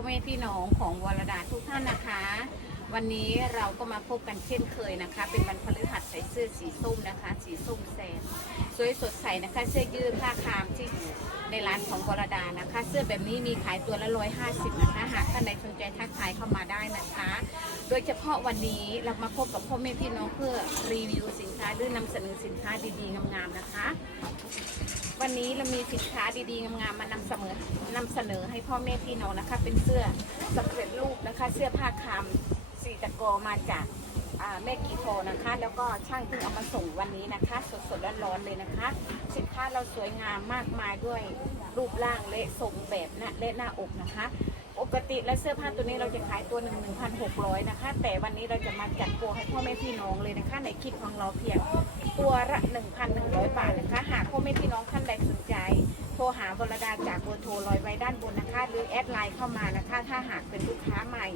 อแม่พี่น้องของวรดาทุกท่านนะคะ วันนี้เราก็มาพบกันเช่นเคยนะคะ เป็นวันพฤหัสใส่เสื้อสีส้มนะคะ สีส้มแซมสวยสดใสนะคะเสื้อยืดผ้าคามที่ในร้านของวรดานะคะ เสื้อแบบนี้มีขายตัวละร้อยห้าสิบนะคะหากท่านใดสนใจทักทายเข้ามาได้นะคะ โดยเฉพาะวันนี้เรามาพบกับพ่อแม่พี่น้องเพื่อรีวิวสินค้าหรือนำเสนอสินค้าดีๆงามๆนะคะ วันนี้เรามีสินค้าดีๆ งามๆมานำเสนอนำเสนอให้พ่อแม่พี่น้องนะคะ เป็นเสื้อสำเร็จรูปนะคะ เสื้อผ้าคามสีตะกอมาจากอ่าแม่กีโพนะคะ แล้วก็ช่างเพิ่งเอามาส่งวันนี้นะคะ สดๆร้อนๆเลยนะคะ สินค้าเราสวยงามมากมายด้วยรูปร่างและทรงแบบนะและหน้าอกนะคะ ปกติแล้วเสื้อผ้าตัวนี้เราจะขายตัวหนึ่งหนึ่งพันหกร้อยนะคะ แต่วันนี้เราจะมาจัดโปรให้พ่อแม่พี่น้องเลยนะคะ ในคลิปของเราเพียงตัวละ1,100บาทนะคะ หากพ่อแม่พี่น้องท่านใดสนใจ โทรหาบรดาจากเบอร์โทรลอยไว้ด้านบนนะคะ หรือแอดไลน์เข้ามานะคะ ถ้าหากเป็นลูกค้าใหม่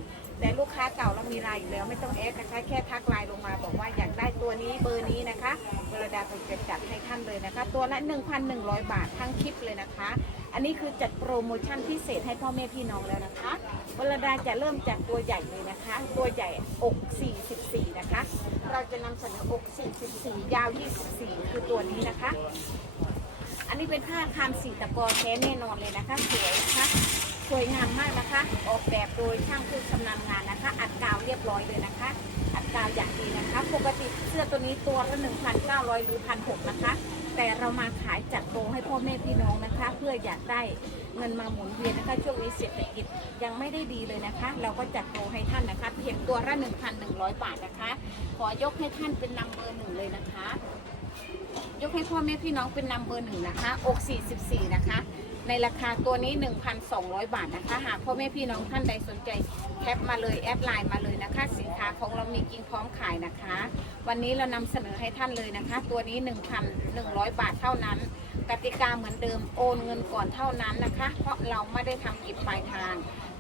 แต่ลูกค้าเก่าเรามีไลน์อยู่แล้วไม่ต้องแอดนะคะแค่ทักไลน์ลงมาบอกว่าอยากได้ตัวนี้เบอร์นี้นะคะบรดาจะจัดให้ท่านเลยนะคะ ตัวละ 1,100 บาททั้งคลิปเลยนะคะ อันนี้คือจัดโปรโมชั่นพิเศษให้พ่อแม่พี่น้องแล้วนะคะวรดาจะเริ่มจากตัวใหญ่เลยนะคะ ตัวใหญ่อก 44 นะคะ เราจะนำเสนออก 44 ยาว 24 คือตัวนี้นะคะ อันนี้เป็นผ้าคามสีตะกอแท้แน่นอนเลยนะคะ สวยนะคะสวยงามมากนะคะ ออกแบบโดยช่างผู้ชำนาญงานนะคะ อัดกาวเรียบร้อยเลยนะคะ กาวอย่างดีนะคะ ปกติเสื้อตัวนี้ตัวละ1,900 หรือ 1,600 นะคะ แต่เรามาขายจัดโปรให้พ่อแม่พี่น้องนะคะ เพื่ออยากได้เงินมาหมุนเวียนนะคะ ช่วงนี้เศรษฐกิจยังไม่ได้ดีเลยนะคะ เราก็จัดโปรให้ท่านนะคะ เพียงตัวละ1,100 บาทนะคะ ขอยกให้ท่านเป็นนัมเบอร์หนึ่งเลยนะคะ ยกให้พ่อแม่พี่น้องเป็นนัมเบอร์หนึ่งนะคะ อก 44 นะคะ ในราคาตัวนี้ 1,200 บาทนะคะ หากพ่อแม่พี่น้องท่านใดสนใจแคปมาเลยแอดไลน์มาเลยนะคะ สินค้าของเรามีจริงพร้อมขายนะคะ วันนี้เรานำเสนอให้ท่านเลยนะคะ ตัวนี้ 1,100 บาทเท่านั้น กติกาเหมือนเดิมโอนเงินก่อนเท่านั้นนะคะ เพราะเราไม่ได้ทำเก็บปลายทาง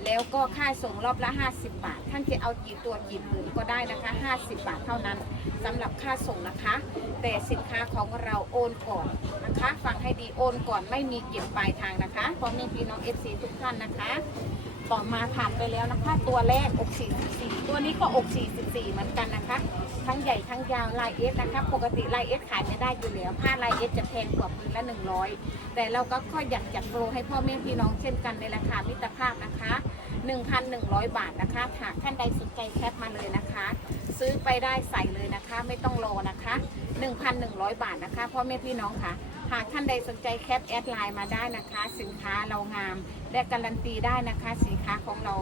แล้วก็ค่าส่งรอบละ 50 บาท ท่านจะเอากี่ตัวกี่ผืนก็ได้นะคะ 50 บาทเท่านั้นสำหรับค่าส่งนะคะ แต่สินค้าของเราโอนก่อนนะคะ ฟังให้ดีโอนก่อนไม่มีเก็บปลายทางนะคะพร้อแม่พี่น้อง FC ทุกท่านนะคะ ต่อมาผ่านไปแล้วนะคะ ตัวแรกอก44ตัวนี้ก็อก44เหมือนกันนะคะ ทั้งใหญ่ทั้งยาวลายเอสนะคะ ปกติลายเอสขายไม่ได้อยู่แล้วผ้าลายเอสจะแพงกว่าพื้นละ 100 แต่เราก็ก็อยากจัดโปรให้พ่อแม่พี่น้องเช่นกันในราคามิตรภาพนะคะ 1,100 บาทนะคะหากท่านใดสนใจแคปมาเลยนะคะ ซื้อไปได้ใส่เลยนะคะ ไม่ต้องรอนะคะ 1,100 บาทนะคะพ่อแม่พี่น้องค่ะ หากท่านใดสนใจแคปแอดไลน์มาได้นะคะ สินค้าเรางาม และการันตีได้นะคะ สินค้าของเรา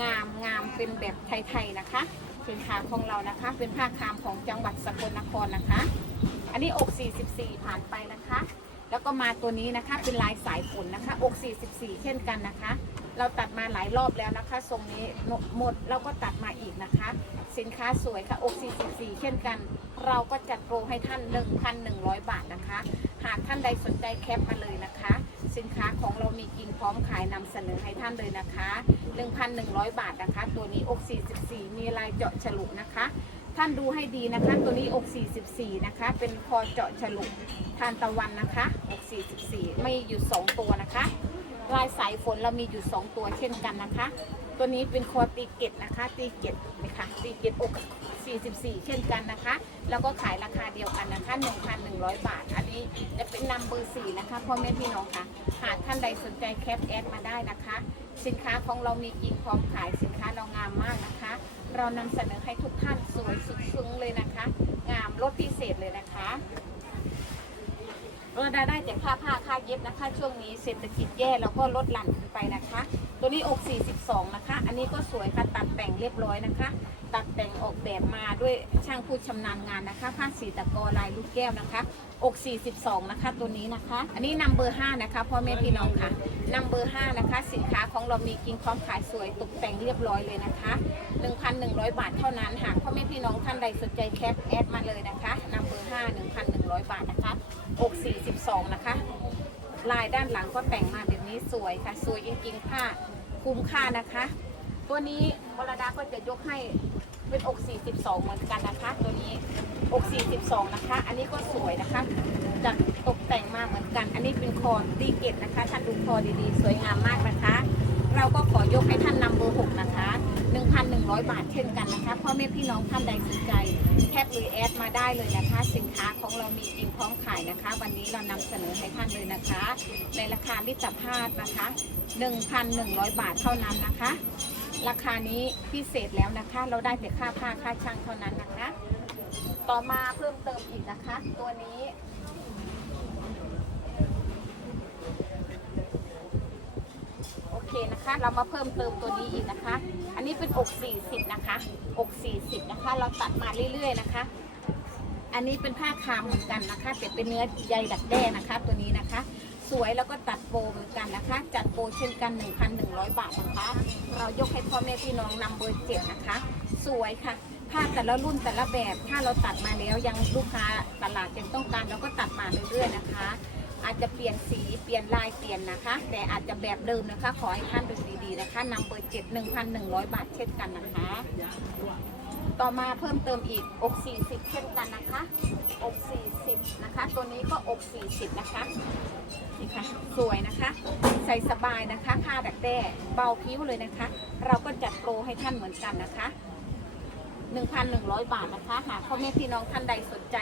งามงามเป็นแบบไทยๆนะคะ สินค้าของเรานะคะ เป็นผ้าคามของจังหวัดสกลนครนะคะ อันนี้อก 44 ผ่านไปนะคะ แล้วก็มาตัวนี้นะคะเป็นลายสายฝนนะคะ อก 44 เช่นกันนะคะ เราตัดมาหลายรอบแล้วนะคะทรงนี้หมดเราก็ตัดมาอีกนะคะ สินค้าสวยค่ะอก44 เช่นกัน เราก็จัดโปรให้ท่าน 1,100 บาทนะคะ หากท่านใดสนใจแคปมาเลยนะคะ สินค้าของเรามีจริงพร้อมขายนำเสนอให้ท่านเลยนะคะ 1,100 บาทนะคะ ตัวนี้อก44 มีลายเจาะฉลุนะคะ ท่านดูให้ดีนะคะ ตัวนี้อก44 นะคะ เป็นคอเจาะฉลุทานตะวันนะคะอก44 ไม่อยู่ 2 ตัวนะคะ ลายสายฝนเรามีอยู่ 2 ตัวเช่นกันนะคะ ตัวนี้เป็นคอตีเกตนะคะ ตีเกตนะคะตีเกตอก44 เช่นกันนะคะ แล้วก็ขายราคาเดียวกันนะคะ 1,100 บาท อันนี้จะเป็นนำเบอร์4นะคะพ่อแม่พี่น้องค่ะ หากท่านใดสนใจแคปแอดมาได้นะคะ สินค้าของเรามีจริงพร้อมขายสินค้าเรางามมากนะคะ เรานำเสนอให้ทุกท่านสวยสุดซึ้งเลยนะคะ งามลดพิเศษเลยนะคะ เราได้ได้แต่ค่าผ้าค่าเย็บนะคะ ช่วงนี้เศรษฐกิจแย่แล้วก็ลดหลั่นกันไปนะคะ ตัวนี้อก 42 นะคะ อันนี้ก็สวยค่ะตัดแต่งเรียบร้อยนะคะ ตัดแต่งออกแบบมาด้วยช่างผู้ชำนาญงานนะคะ ผ้าสีตะกอลายลูกแก้วนะคะ อก 42 นะคะ ตัวนี้นะคะ อันนี้นำเบอร์ 5 นะคะพ่อแม่พี่น้องค่ะนำเบอร์ 5 นะคะ สินค้าของเรามีกิงพร้อมขายสวยตกแต่งเรียบร้อยเลยนะคะ 1,100 บาทเท่านั้น หากพ่อแม่พี่น้องท่านใดสนใจแคปแอดมาเลยนะคะนำเบอร์ 5 1,100 บาทนะคะ อก 42 นะคะ ลายด้านหลังก็แต่งมาแบบนี้สวยค่ะ สวยจริงๆผ้าคุ้มค่านะคะ ตัวนี้วรดาก็จะยกให้เป็นอก 42 เหมือนกันนะคะ ตัวนี้อก 42 นะคะ อันนี้ก็สวยนะคะจะตกแต่งมาเหมือนกัน อันนี้เป็นคอตีเกตนะคะท่านดูคอดีๆ สวยงามมากนะคะ เราก็ขอยกให้ท่านนำเบอร์หกนะคะ 1,100 บาทเช่นกันนะคะพ่อแม่พี่น้องท่านใดสนใจแคปหรือแอดมาได้เลยนะคะ สินค้าของเรามีจริงพร้อมขายนะคะ วันนี้เรานำเสนอให้ท่านเลยนะคะ ในราคามิตรภาพนะคะ 1,100 บาทเท่านั้นนะคะ ราคานี้พิเศษแล้วนะคะ เราได้แต่ค่าผ้าค่าช่างเท่านั้นนะคะ ต่อมาเพิ่มเติมอีกนะคะ ตัวนี้โอเคนะคะ เรามาเพิ่มเติมตัวนี้อีกนะคะ อันนี้เป็นอก40นะคะอก40นะคะ เราตัดมาเรื่อยๆนะคะ อันนี้เป็นผ้าคามเหมือนกันนะคะแต่เป็นเนื้อใยดักแด้นะคะ ตัวนี้นะคะ สวยแล้วก็ตัดโปรเหมือนกันนะคะ จัดโปรเช่นกัน 1,100 บาทนะคะ เรายกให้พ่อแม่พี่น้องนำเบอร์เจ็ดนะคะ สวยค่ะผ้าแต่ละรุ่นแต่ละแบบ ถ้าเราตัดมาแล้วยังลูกค้าตลาดยังต้องการเราก็ตัดมาเรื่อยๆนะคะ อาจจะเปลี่ยนสีเปลี่ยนลายเปลี่ยนนะคะ แต่อาจจะแบบเดิมนะคะ ขอให้ท่านดูดีๆนะคะนำเบอร์เจ็ด1,100บาทเช่นกันนะคะ ต่อมาเพิ่มเติมอีกอก 40 เช่นกันนะคะ อก 40 นะคะ ตัวนี้ก็อก 40 นะคะนี่ค่ะสวยนะคะ ใส่สบายนะคะผ้าดักแด้เบาผิวเลยนะคะ เราก็จัดโปรให้ท่านเหมือนกันนะคะ 1,100 บาทนะคะหากพ่อแม่พี่น้องท่านใดสนใจ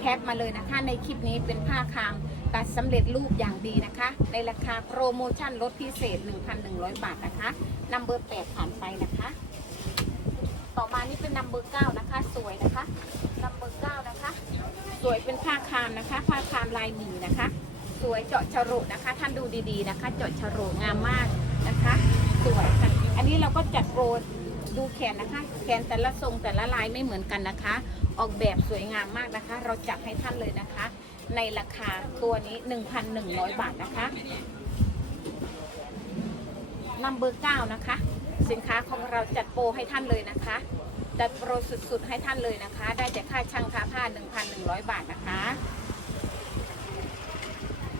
แคปมาเลยนะคะ ในคลิปนี้เป็นผ้าคามตัดสำเร็จรูปอย่างดีนะคะ ในราคาโปรโมชั่นลดพิเศษ 1,100 บาทนะคะนัมเบอร์8ผ่านไปนะคะ เป็นนัมเบอร์9นะคะ สวยนะคะนัมเบอร์9นะคะ สวยเป็นผ้าคามนะคะ ผ้าคามลายหมีนะคะ สวยเจาะฉรุนะคะ ท่านดูดีๆนะคะ เจาะฉรุงามมากนะคะ สวยค่ะอันนี้เราก็จัดโปรดูแขนนะคะ แขนแต่ละทรงแต่ละลายไม่เหมือนกันนะคะ ออกแบบสวยงามมากนะคะ เราจัดให้ท่านเลยนะคะ ในราคาตัวนี้ 1,100 บาทนะคะนัมเบอร์9นะคะ สินค้าของเราจัดโปรให้ท่านเลยนะคะ จัดโปรสุดๆให้ท่านเลยนะคะ ได้แต่ค่าช่างค่าผ้า 1,100 บาทนะคะ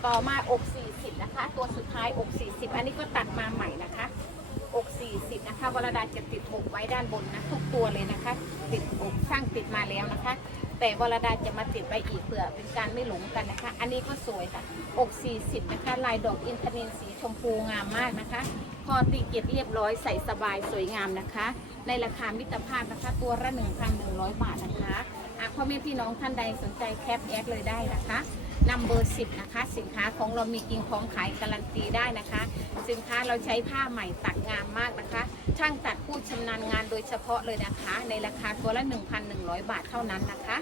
ต่อมาอก40นะคะ ตัวสุดท้ายอก40 อันนี้ก็ตัดมาใหม่นะคะ อก40นะคะวรดาจะติดอกไว้ด้านบนนะทุกตัวเลยนะคะ ติดอกช่างติดมาแล้วนะคะ แต่วรดาจะมาติดไปอีกเผื่อเป็นการไม่หลงกันนะคะ อันนี้ก็สวยค่ะอก40นะคะ ลายดอกอินทนินสีชมพูงามมากนะคะพอตีเก็บเรียบร้อยใส่สบายสวยงามนะคะ ในราคามิตรภาพนะคะ ตัวละ1,100 บาทนะคะอะพ่อแม่พี่น้องท่านใดสนใจแคปแอดเลยได้นะคะ นัมเบอร์10นะคะ สินค้าของเรามีจริงของขายการันตีได้นะคะ สินค้าเราใช้ผ้าใหม่ตัดงามมากนะคะ ช่างตัดผู้ชำนาญงานโดยเฉพาะเลยนะคะ ในราคาตัวละ 1,100 บาทเท่านั้นนะคะ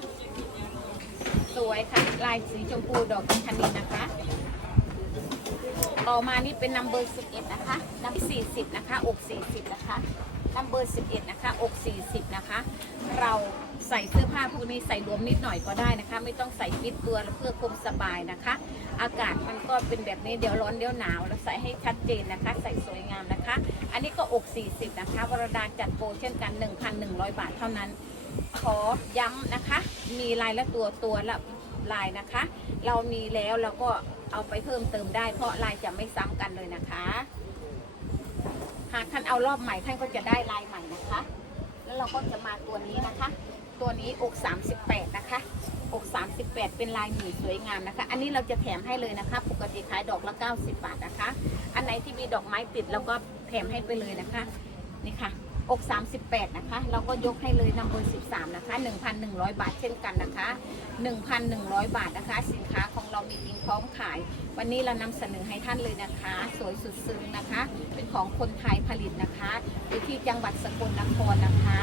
สวยค่ะ ลายสีชมพูดอกอินนินนะคะต่อมานี่เป็นนัมเบอร์11 นะคะนัม40 นะคะอก40 นะคะ นัมเบอร์11 นะคะ อก 40 นะคะ เราใส่เสื้อผ้าพวกนี้ใส่รวมนิดหน่อยก็ได้นะคะ ไม่ต้องใส่ฟิตตัวเพื่อคุมสบายนะคะ อากาศมันก็เป็นแบบนี้เดี๋ยวร้อนเดี๋ยวหนาวเราใส่ให้ชัดเจนนะคะ ใส่สวยงามนะคะ อันนี้ก็อก 40 นะคะวรดาจัดโปรเช่นกัน 1,100 บาทเท่านั้น ขอย้ำนะคะ มีลายละตัวตัวละลายนะคะ เรามีแล้วเราก็เอาไปเพิ่มเติมได้เพราะลายจะไม่ซ้ำกันเลยนะคะากท่านเอารอบใหม่ท่านก็จะได้ลายใหม่นะคะ แล้วเราก็จะมาตัวนี้นะคะ ตัวนี้อก 38 นะคะ อก 38 เป็นลายหมีสวยงามนะคะ อันนี้เราจะแถมให้เลยนะคะ ปกติขายดอกละ 90 บาทนะคะ อันไหนที่มีดอกไม้ติดเราก็แถมให้ไปเลยนะคะ นี่ค่ะ อก38 นะคะ เราก็ยกให้เลยนำเบอร์13 นะคะ 1,100 บาทเช่นกันนะคะ 1,100 บาทนะคะ สินค้าของเรามีจริงพร้อมขาย วันนี้เรานำเสนอให้ท่านเลยนะคะ สวยสุดซึ้งนะคะ เป็นของคนไทยผลิตนะคะอยู่ที่จังหวัดสกลนครนะคะ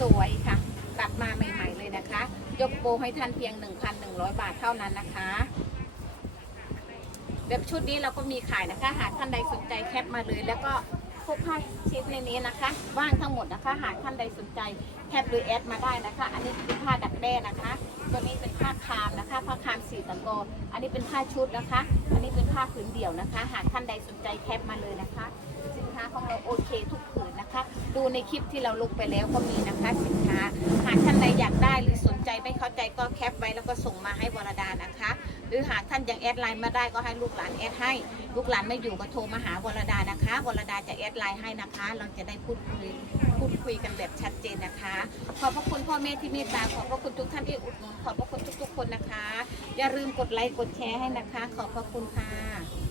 สวยค่ะตัดมาใหม่ๆเลยนะคะ ยกโปรให้ท่านเพียง 1,100 บาทเท่านั้นนะคะแบบชุดนี้เราก็มีขายนะคะ หากท่านใดสนใจแคปมาเลยแล้วก็ พวกผ้าชิ้นในนี้นะคะ ว่างทั้งหมดนะคะ หากท่านใดสนใจแคปหรือแอดมาได้นะคะ อันนี้เป็นผ้าดักแด้นะคะ ตัวนี้เป็นผ้าคามนะคะ ผ้าคามสีตะโกอันนี้เป็นผ้าชุดนะคะ อันนี้เป็นผ้าผืนเดี่ยวนะคะ หากท่านใดสนใจแคปมาเลยนะคะสินค้าของเราโอเคทุกผืนนะคะ ดูในคลิปที่เราลงไปแล้วก็มีนะคะ สินค้า หากท่านใดอยากได้หรือสนใจไม่เข้าใจก็แคปไว้แล้วก็ส่งมาให้วรดานะคะ รือหากท่านยังแอดไลน์มาได้ก็ให้ลูกหลานแอดให้ ลูกหลานไม่อยู่ก็โทรมาหาวรดานะคะวรดาจะแอดไลน์ให้นะคะ เราจะได้พูดคุยพูดคุยกันแบบชัดเจนนะคะ ขอบพระคุณพ่อแม่ที่เมตตาขอบพระคุณทุกท่านที่อุดหนุนขอบพระคุณทุกๆคนนะคะ อย่าลืมกดไลค์กดแชร์ให้นะคะ ขอบพระคุณค่ะ